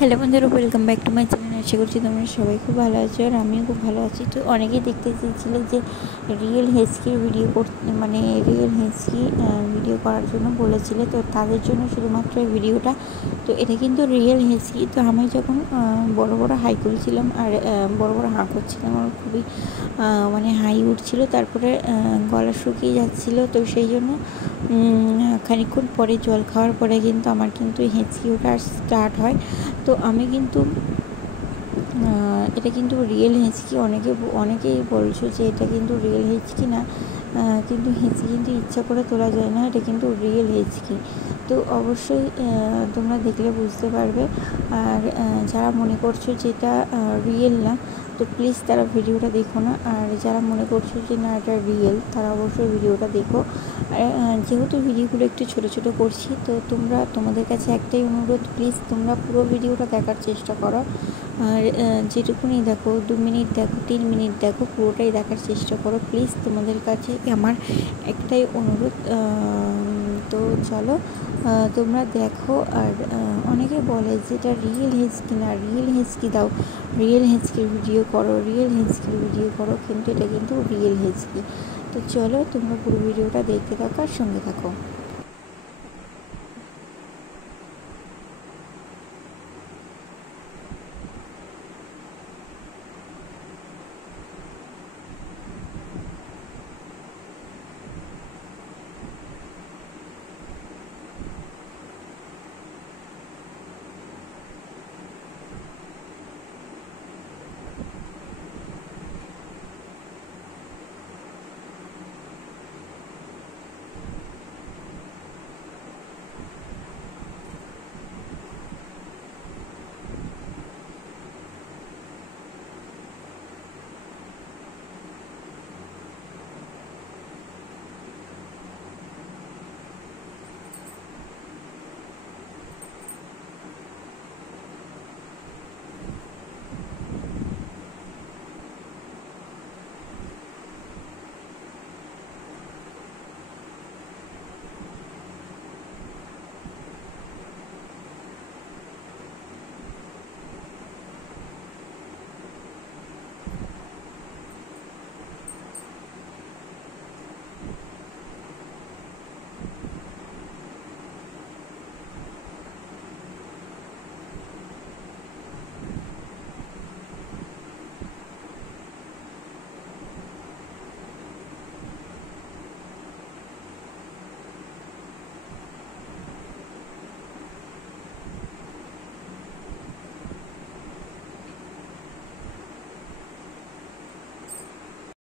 Hello বন্ধুরা, welcome back to my channel. আশা করছি তোমরা সবাই খুব ভালো আছো আর আমিও খুব ভালো আছি। তো অনেকেই দেখতে চেয়েছিল যে রিয়েল হেস্কির ভিডিও করতে, মানে রিয়েল হেস্কি ভিডিও করার জন্য বলেছিলে, তো তাদের জন্য শুধুমাত্র এই ভিডিওটা। তো এটা কিন্তু রিয়েল হেস্কি। তো আমি যখন বড় বড় হাই করছিলাম আর বড় বড় হাঁ করছিলাম, আমার খুবই মানে হাই উঠছিল, তারপরে গলা শুকিয়ে যাচ্ছিলো। তো সেই জন্য খানিকক্ষণ পরে জল খাওয়ার পরে কিন্তু আমার কিন্তু হেঁচকি ওঠা স্টার্ট হয়। তো আমি কিন্তু এটা কিন্তু রিয়েল হেঁচকি। অনেকেই বলছো যে এটা কিন্তু রিয়েল হেঁচকি না, কিন্তু হেঁচকি কিন্তু ইচ্ছা করে তোলা যায় না, এটা কিন্তু রিয়েল হেঁচকি। তো অবশ্যই তোমরা দেখলে বুঝতে পারবে। আর যারা মনে করছো যে এটা রিয়েল না, তো প্লিজ তারা ভিডিওটা দেখো না। আর যারা মনে করছো যে না এটা রিয়েল, তারা অবশ্যই ভিডিওটা দেখো। আর যেহেতু ভিডিওগুলো একটু ছোটো ছোটো করছি, তো তোমাদের কাছে একটাই অনুরোধ, প্লিজ তোমরা পুরো ভিডিওটা দেখার চেষ্টা করো। আর যেটুকুনি দেখো, 2 মিনিট দেখো, 3 মিনিট দেখো, পুরোটাই দেখার চেষ্টা করো প্লিজ। তোমাদের কাছে আমার একটাই অনুরোধ। তো চলো তোমরা দেখো। আর অনেকে বলে যে এটা রিয়েল হেঁচকি না, রিয়েল হেঁচকি দাও, রিয়েল হেঁচকির ভিডিও করো, রিয়েল হেঁচকির ভিডিও করো, কিন্তু এটা কিন্তু রিয়েল হেঁচকি। তো চলো তোমরা পুরো ভিডিওটা দেখতে থাকো আর সঙ্গে থাকো।